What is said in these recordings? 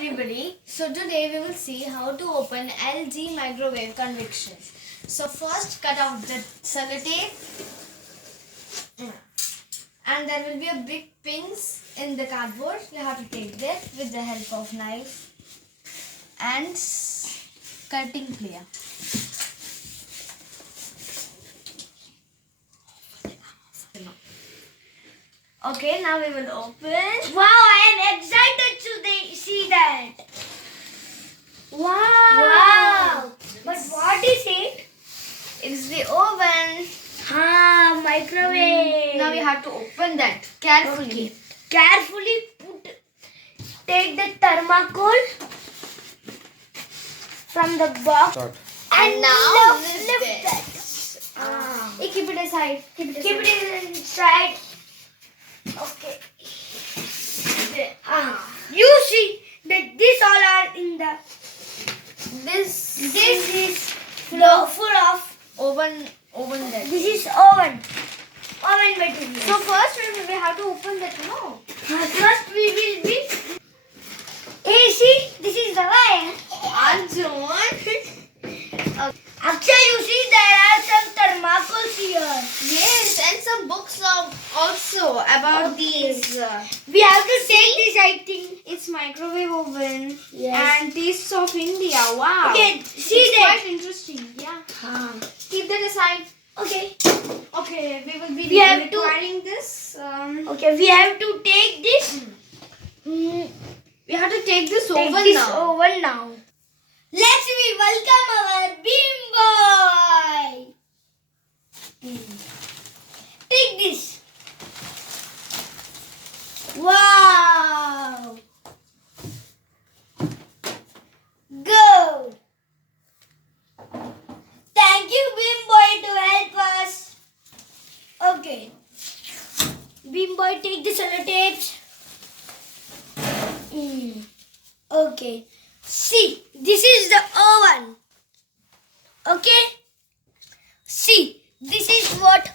Everybody, so today we will see how to open LG microwave convection. So first cut out the sellotape and there will be a big pins in the cardboard. You have to take that with the help of knife and cutting plier. Okay, now we will open. Wow, I am excited to see that. Wow. But what is it? It's the oven. Microwave. Now we have to open that carefully. Okay. Carefully take the thermocol from the box. And now lift this. that. Keep it aside. Keep it inside. Okay. You see that this all are in the. This is full of Oven that. This is oven material. So first we have to open that. No. First we will be. Hey, see, this is the wire. Arjun. Actually, you see there are some thermocols here. Yes, and some books also about these. We have to take this, I think. It's microwave oven. Yes. And Tastes of India. Wow. Okay, see it's that. quite interesting. Yeah. Keep that aside. Okay. Okay, we will be We have to- requiring this. Okay, we have to take this. We have to take this Take oven this now. oven now. Let's we welcome our Beam Boy. Take this. Wow. Go. Thank you, Beam Boy, to help us. Okay. Beam Boy, take the sellotapes. Okay. See, this is the oven. Okay. See, this is what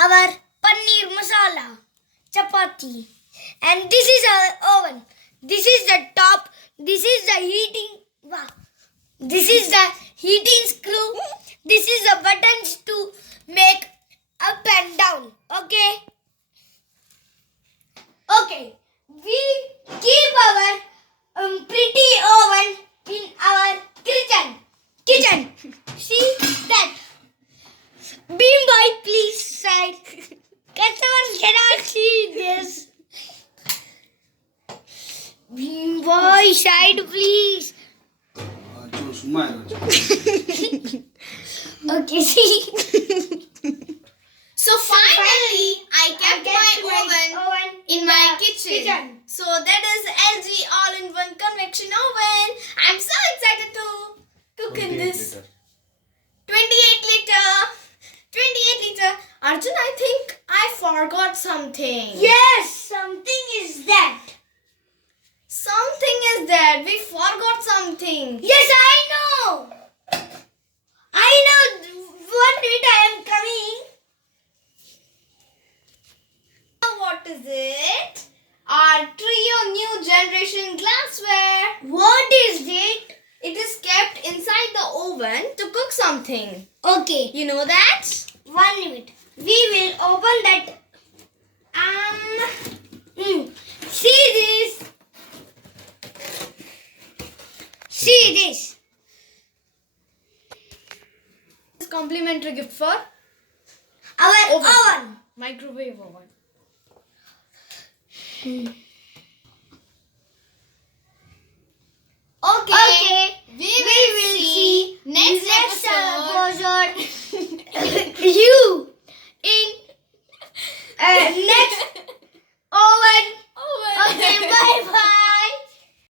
our paneer masala, chapati, and this is our oven. This is the top. This is the heating. Wow. This is the heating screw. This is the buttons to make up and down. Okay. Okay. We keep our pretty oven in our kitchen. See that? Beam Boy, please side. Customers cannot see this. Beam Boy, side, please. Okay, see. So finally, I kept my oven in my kitchen. So that is LG all-in-one convection oven. I'm so excited to cook in this. 28 liter. Arjun, I think I forgot something. Yes, something is that. Something is there. We forgot something. Yes, I know. I know. 1 minute I am coming. Now what is it? Our Trio new generation glassware. What is it? It is kept inside the oven to cook something. Okay. You know that? 1 minute. We will open that. See this. See this. It's complimentary gift for Our oven. microwave oven.